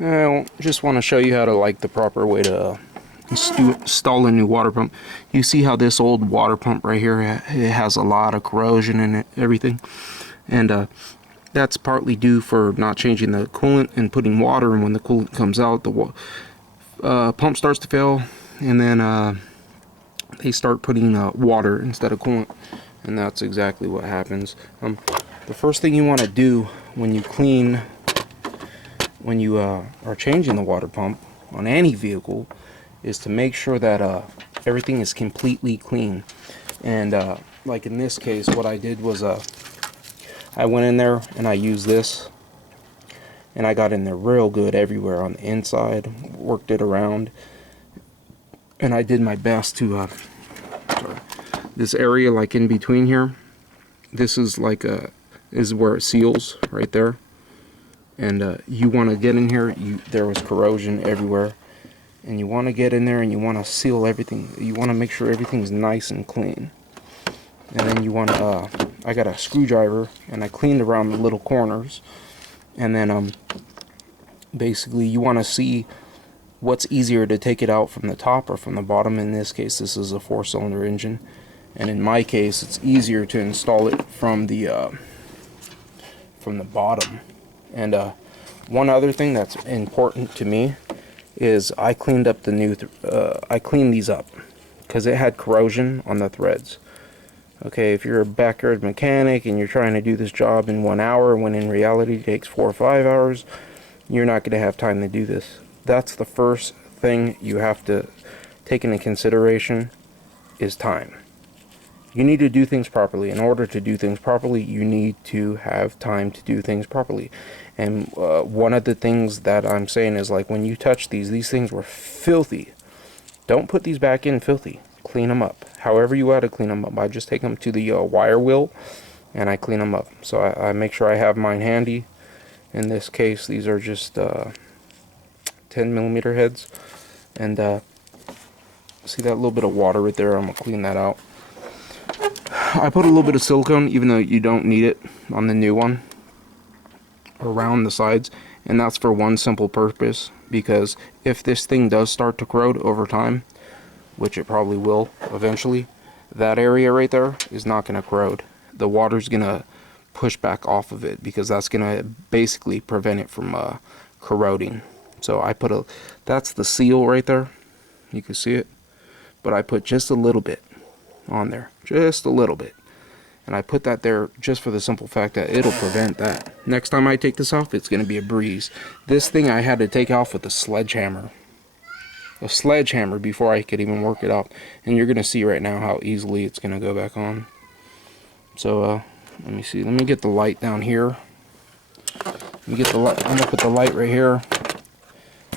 I just want to show you how to like the proper way to install a new water pump. You see how this old water pump right here, it has a lot of corrosion in it, everything, and that's partly due for not changing the coolant and putting water, and when the coolant comes out, the pump starts to fail, and then they start putting water instead of coolant, and that's exactly what happens. The first thing you want to do when you clean, when you are changing the water pump on any vehicle, is to make sure that everything is completely clean. And like in this case, what I did was I went in there and I used this, and I got in there real good everywhere on the inside, worked it around, and I did my best to this area like in between here, this is like is where it seals right there, and you want to get in here. There was corrosion everywhere, and you want to get in there and you want to seal everything. You want to make sure everything's nice and clean, and then you want to I got a screwdriver and I cleaned around the little corners, and then basically you want to see what's easier to take it out from the top or from the bottom. In this case, this is a 4-cylinder engine, and in my case it's easier to install it from the bottom. And one other thing that's important to me is I cleaned up the new I cleaned these up because it had corrosion on the threads. Okay, if you're a backyard mechanic and you're trying to do this job in 1 hour when in reality it takes 4 or 5 hours, you're not going to have time to do this. That's the first thing you have to take into consideration, is time. You need to do things properly. In order to do things properly, you need to have time to do things properly. And one of the things that I'm saying is, like, when you touch these things were filthy. Don't put these back in filthy. Clean them up. However you ought to clean them up. I just take them to the wire wheel and I clean them up. So I make sure I have mine handy. In this case, these are just 10mm heads. And see that little bit of water right there? I'm going to clean that out. I put a little bit of silicone, even though you don't need it on the new one, around the sides, and that's for one simple purpose, because if this thing does start to corrode over time, which it probably will eventually, that area right there is not going to corrode. The water's going to push back off of it, because that's going to basically prevent it from corroding. So I put that's the seal right there, you can see it, but I put just a little bit on there, just a little bit, and I put that there just for the simple fact that it'll prevent that. Next time I take this off, it's going to be a breeze. This thing I had to take off with a sledgehammer before I could even work it out, and you're going to see right now how easily it's going to go back on. So let me see, let me get the light down here. Let me get the light. I'm going to put the light right here.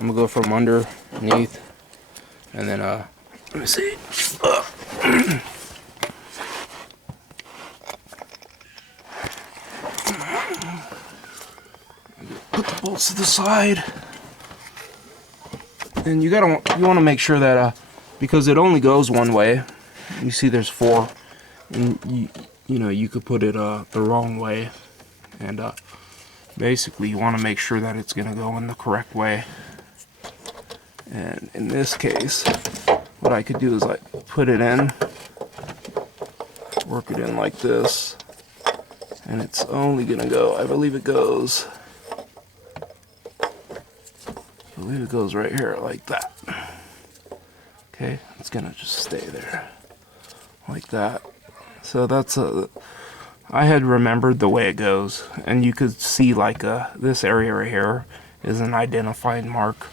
I'm going to go from underneath, and then let me see. Put the bolts to the side, and you want to make sure that because it only goes one way. You see, there's 4, and you know you could put it the wrong way, and basically you want to make sure that it's going to go in the correct way. And in this case, what I could do is like put it in, work it in like this, and it's only going to go, I believe it goes right here like that. Okay, it's gonna just stay there like that. So that's I had remembered the way it goes, and you could see like this area right here is an identified mark,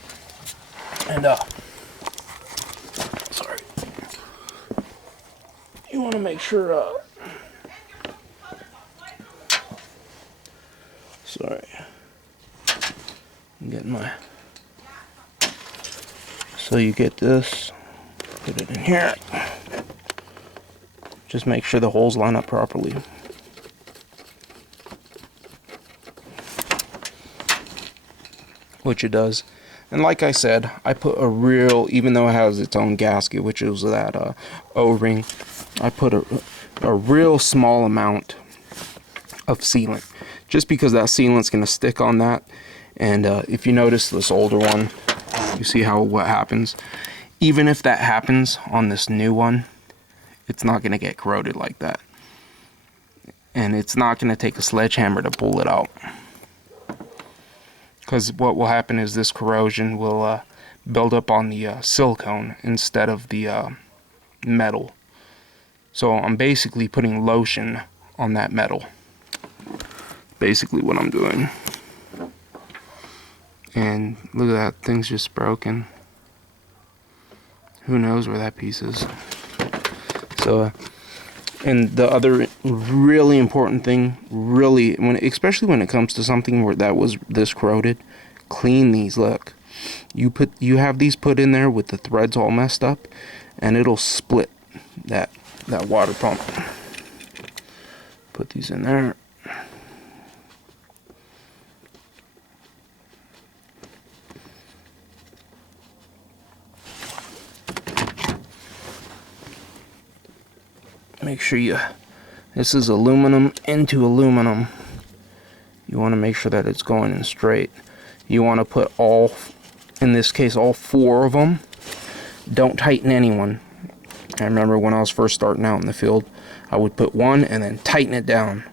and sorry, you want to make sure sorry, I'm getting my. So you get this, put it in here, just make sure the holes line up properly. Which it does. And like I said, I put a real, even though it has its own gasket, which is that O-ring, I put a real small amount of sealant, just because that sealant's going to stick on that, And if you notice this older one, you see how what happens. Even if that happens on this new one, it's not going to get corroded like that. And it's not going to take a sledgehammer to pull it out. Because what will happen is this corrosion will build up on the silicone instead of the metal. So I'm basically putting lotion on that metal. Basically what I'm doing. And look at that, thing's just broken. Who knows where that piece is. So, and the other really important thing, really, especially when it comes to something that was this corroded, clean these. Look, you have these put in there with the threads all messed up, and it'll split that water pump. Put these in there. Make sure this is aluminum into aluminum. You want to make sure that it's going in straight. You want to put all, in this case, all 4 of them. Don't tighten any one. I remember when I was first starting out in the field, I would put one and then tighten it down.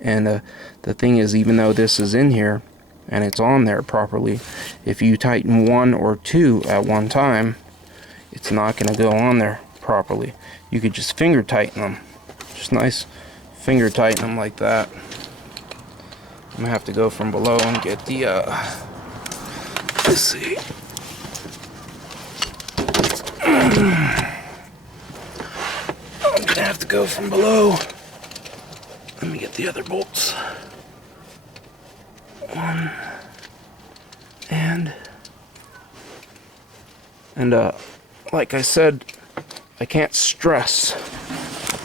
And the thing is, even though this is in here and it's on there properly, if you tighten 1 or 2 at one time, it's not going to go on there properly. You could just finger tighten them. Just nice finger tighten them like that. I'm gonna have to go from below and get the let's see. I'm gonna have to go from below. Let me get the other bolts. 1 and like I said, I can't stress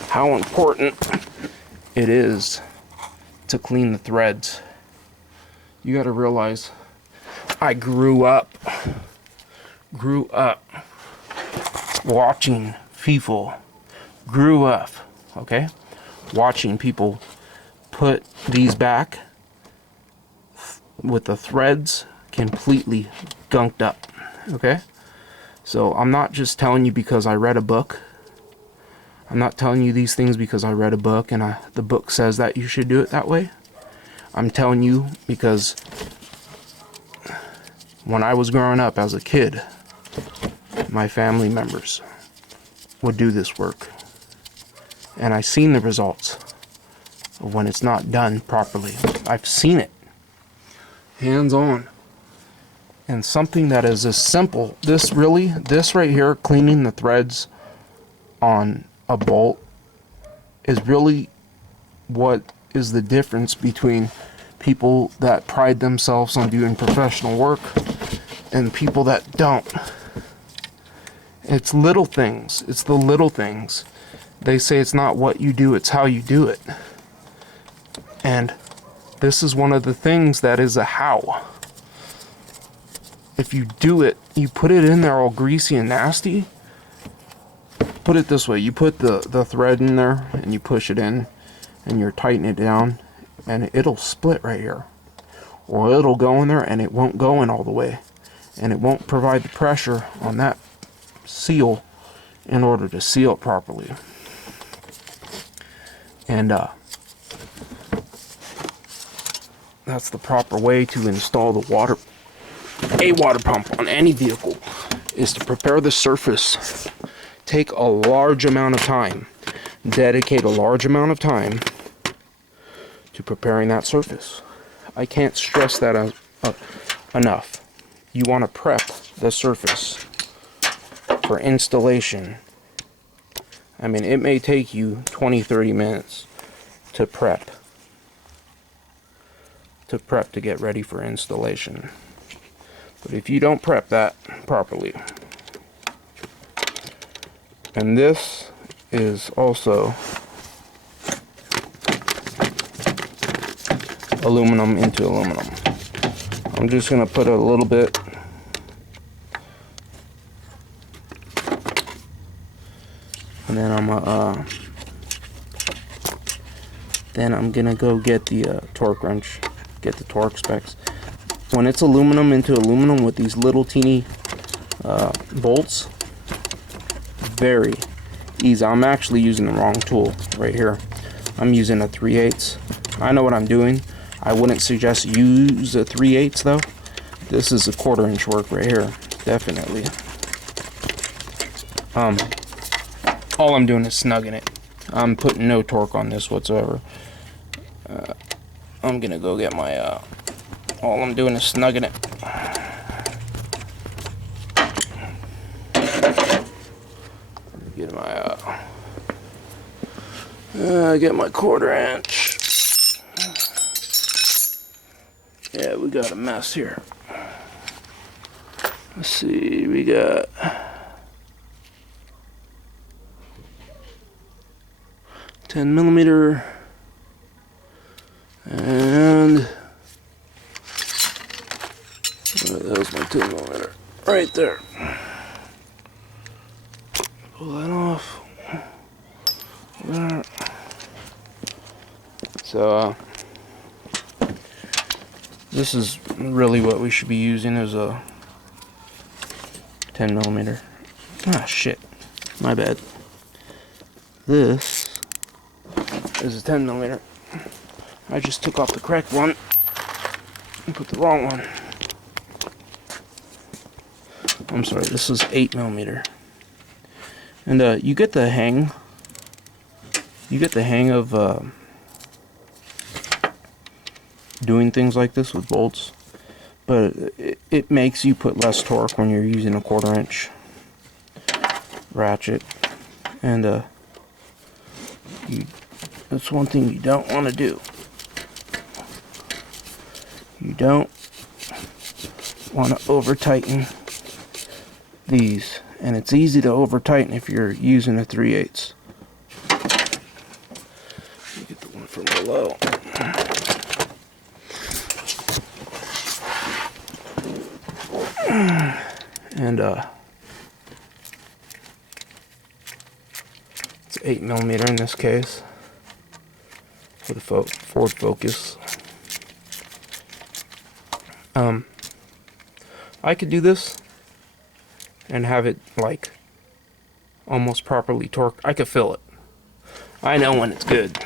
how important it is to clean the threads. You got to realize, I grew up watching people, watching people put these back with the threads completely gunked up, okay? So I'm not just telling you because I read a book. I'm not telling you these things because I read a book and the book says that you should do it that way. I'm telling you because when I was growing up as a kid, my family members would do this work. And I've seen the results of when it's not done properly. I've seen it. Hands on. And something that is as simple, this right here, cleaning the threads on a bolt, is really what is the difference between people that pride themselves on doing professional work and people that don't. It's little things. It's the little things. They say it's not what you do, it's how you do it. And this is one of the things that is a how. If you do it, you put it in there all greasy and nasty. Put it this way, you put the thread in there and you push it in and you're tightening it down and it'll split right here. Or it'll go in there and it won't go in all the way. And it won't provide the pressure on that seal in order to seal it properly. And that's the proper way to install a water pump on any vehicle, is to prepare the surface. Take a large amount of time, dedicate a large amount of time to preparing that surface. I can't stress that enough. You want to prep the surface for installation. I mean, it may take you 20-30 minutes to prep to get ready for installation. But if you don't prep that properly, and this is also aluminum into aluminum. I'm just going to put a little bit and then I'm gonna go get the torque wrench, get the torque specs. when it's aluminum into aluminum with these little teeny bolts, very easy. I'm actually using the wrong tool right here. I'm using a 3/8. I know what I'm doing. I wouldn't suggest use a 3/8 though. This is a 1/4 inch work right here, definitely. All I'm doing is snugging it. I'm putting no torque on this whatsoever. I'm gonna go get my, all I'm doing is snugging it. Get my, get my 1/4 inch. Yeah, we got a mess here. Let's see, we got 10mm, and that was my 10mm right there. Pull that off. There. So this is really what we should be using, is a 10mm. Ah, shit, my bad. This is a 10mm. I just took off the correct one and put the wrong one. I'm sorry, this is 8mm. And you get the hang. You get the hang of doing things like this with bolts, but it makes you put less torque when you're using a 1/4 inch ratchet, and that's one thing you don't want to do. You don't want to over tighten these, and it's easy to over tighten if you're using a 3/8. Get the one from below. And it's 8mm in this case for the Ford Focus. I could do this and have it like almost properly torqued. I could feel it. I know when it's good.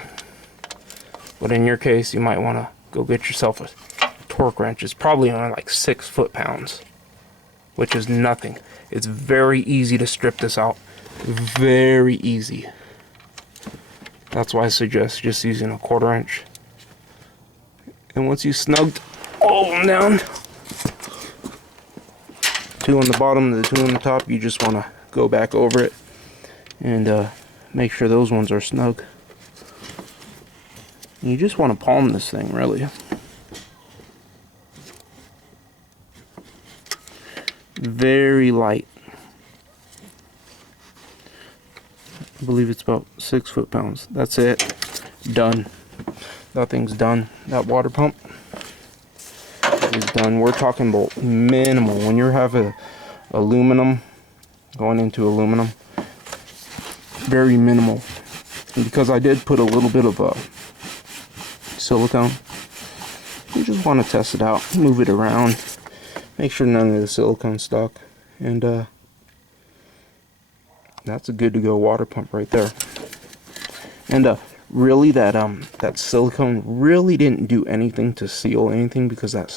But in your case, you might want to go get yourself a torque wrench. It's probably only like 6 foot-pounds, which is nothing. It's very easy to strip this out. Very easy. That's why I suggest just using a 1/4 inch. And once you snugged all of them down, 2 on the bottom and the 2 on the top, you just want to go back over it and make sure those ones are snug. You just want to palm this thing, really. Very light. I believe it's about 6 foot-pounds. That's it. Done. That thing's done. That water pump is done. We're talking about minimal. When you have a aluminum going into aluminum, very minimal. And because I did put a little bit of silicone, you just want to test it out, move it around, make sure none of the silicone's stuck, and that's a good to go water pump right there. And really, that silicone really didn't do anything to seal anything, because that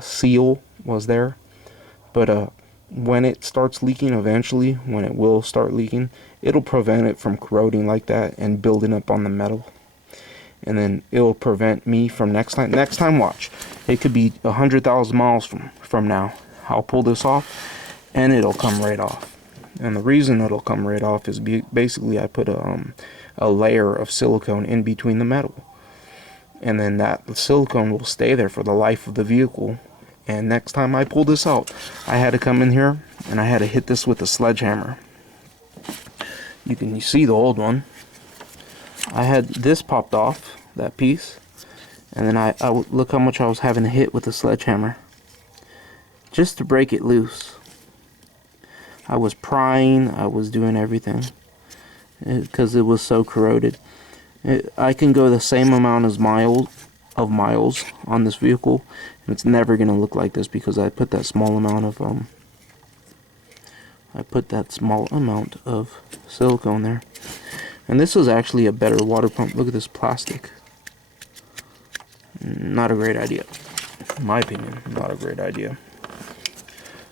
seal was there. But when it starts leaking eventually, when it will start leaking, it'll prevent it from corroding like that and building up on the metal. And then it'll prevent me from next time, watch. It could be 100,000 miles from now. I'll pull this off and it'll come right off. And the reason it'll come right off is basically I put a layer of silicone in between the metal. And then that silicone will stay there for the life of the vehicle. And next time I pull this out, I had to come in here and I had to hit this with a sledgehammer. You can see the old one. I had this popped off, that piece, and then I look how much I was having to hit with a sledgehammer just to break it loose. I was prying, I was doing everything because it was so corroded. I can go the same amount as my of miles on this vehicle, and it's never gonna look like this because I put that small amount of silicone there. And this is actually a better water pump. Look at this plastic. Not a great idea. In my opinion, not a great idea.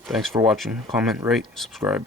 Thanks for watching. Comment, rate, subscribe.